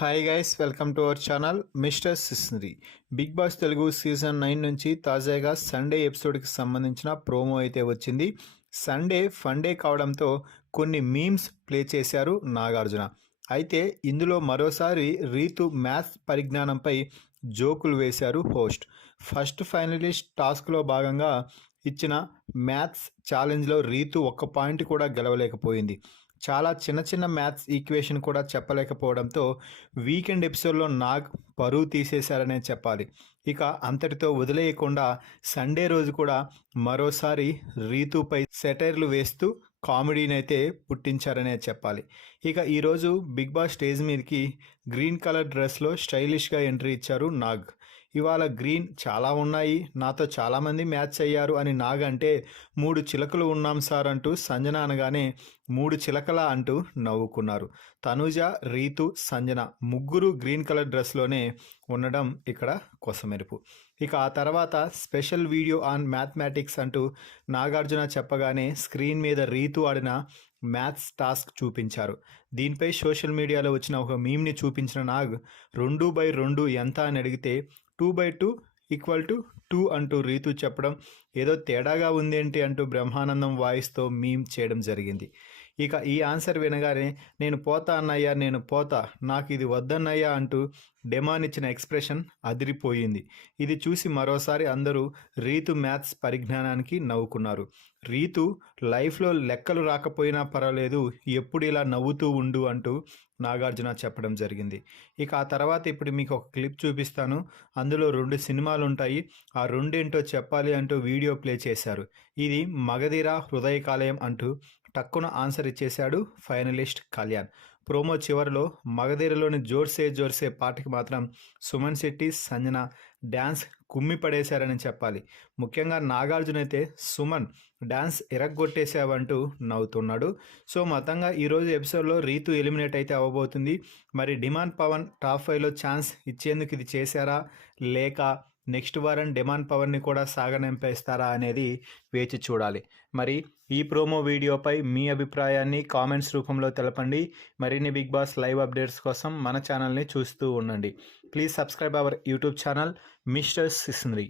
Hi guys, welcome to our channel mister సిస్నరీ. Big boss Telugu season 9 నుంచి తాజాగా Sunday ఎపిసోడ్కి సంబంధించిన ప్రోమో అయితే వచ్చింది. సండే ఫండే కావడంతో కొన్ని మీమ్స్ ప్లే చేశారు నాగార్జున. అయితే ఇందులో మరోసారి రీతు మ్యాథ్స్ పరిజ్ఞానంపై జోకులు వేశారు హోస్ట్. ఫస్ట్ ఫైనలిస్ట్ టాస్క్లో భాగంగా ఇచ్చిన మ్యాథ్స్ ఛాలెంజ్లో రీతు ఒక్క పాయింట్ కూడా గెలవలేకపోయింది. చాలా చిన్న చిన్న మ్యాథ్స్ ఈక్వేషన్ కూడా చెప్పలేకపోవడంతో వీకెండ్ ఎపిసోడ్లో నాగ్ పరువు తీసేశారనే చెప్పాలి. ఇక అంతటితో వదిలేయకుండా సండే రోజు కూడా మరోసారి రీతుపై సెటైర్లు వేస్తూ కామెడీని అయితే పుట్టించారనే చెప్పాలి. ఇక ఈరోజు బిగ్ బాస్ స్టేజ్ మీదకి గ్రీన్ కలర్ డ్రెస్లో స్టైలిష్గా ఎంట్రీ ఇచ్చారు నాగ్. ఇవాళ గ్రీన్ చాలా ఉన్నాయి, నాతో చాలామంది మ్యాచ్ అయ్యారు అని నాగ్ అంటే 3 చిలకలు ఉన్నాం సార్ అంటూ సంజన అనగానే 3 చిలకలా అంటూ నవ్వుకున్నారు. తనుజ, రీతు, సంజన ముగ్గురు గ్రీన్ కలర్ డ్రెస్లోనే ఉండడం ఇక్కడ కొసమెరుపు. ఇక ఆ తర్వాత స్పెషల్ వీడియో ఆన్ మ్యాథమెటిక్స్ అంటూ నాగార్జున చెప్పగానే స్క్రీన్ మీద రీతు ఆడిన మ్యాథ్స్ టాస్క్ చూపించారు. దీనిపై సోషల్ మీడియాలో వచ్చిన ఒక మీమ్ని చూపించిన నాగ్ 2/2 ఎంత అని అడిగితే 2/2 = 2 అంటూ రీతు చెప్పడం ఏదో తేడాగా ఉందేంటి అంటూ బ్రహ్మానందం వాయిస్తో మీమ్ చేయడం జరిగింది. ఇక ఈ ఆన్సర్ వినగానే నేను పోతా అన్నయ్యా, నేను పోతా, నాకు ఇది వద్దన్నయ్యా అంటూ డెమాన్ ఇచ్చిన ఎక్స్ప్రెషన్ అదిరిపోయింది. ఇది చూసి మరోసారి అందరూ రీతు మ్యాథ్స్ పరిజ్ఞానానికి నవ్వుకున్నారు. రీతు లైఫ్లో లెక్కలు రాకపోయినా పర్వాలేదు, ఎప్పుడు ఇలా నవ్వుతూ ఉండు అంటూ నాగార్జున చెప్పడం జరిగింది. ఇక ఆ తర్వాత ఇప్పుడు మీకు ఒక క్లిప్ చూపిస్తాను. అందులో 2 సినిమాలు ఉంటాయి, ఆ రెండేంటో చెప్పాలి అంటూ వీడియో ప్లే చేశారు. ఇది మగధీర, హృదయకాలయం అంటూ టక్కున ఆన్సర్ ఇచ్చేశాడు ఫైనలిస్ట్ కళ్యాణ్. ప్రోమో చివరిలో మగధీరలోని జోర్సే జోర్సే పాటకి మాత్రం సుమన్ శెట్టి, సంజన డ్యాన్స్ కుమ్మి పడేశారని చెప్పాలి. ముఖ్యంగా నాగార్జున అయితే సుమన్ డ్యాన్స్ ఎరగొట్టేసావంటూ నవ్వుతున్నాడు. సో మొత్తంగా ఈరోజు ఎపిసోడ్లో రీతు ఎలిమినేట్ అయితే అవ్వబోతుంది. మరి డిమాండ్ పవన్ టాప్ 5లో ఛాన్స్ ఇచ్చేందుకు ఇది చేశారా, లేక నెక్స్ట్ వారం డిమాండ్ పవర్ని కూడా సాగనంపేస్తారా అనేది వేచి చూడాలి. మరి ఈ ప్రోమో వీడియోపై మీ అభిప్రాయాన్ని కామెంట్స్ రూపంలో తెలపండి. మరిన్ని బిగ్ బాస్ లైవ్ అప్డేట్స్ కోసం మన ఛానల్ని చూస్తూ ఉండండి. Please subscribe our YouTube channel mister సిస్నరీ.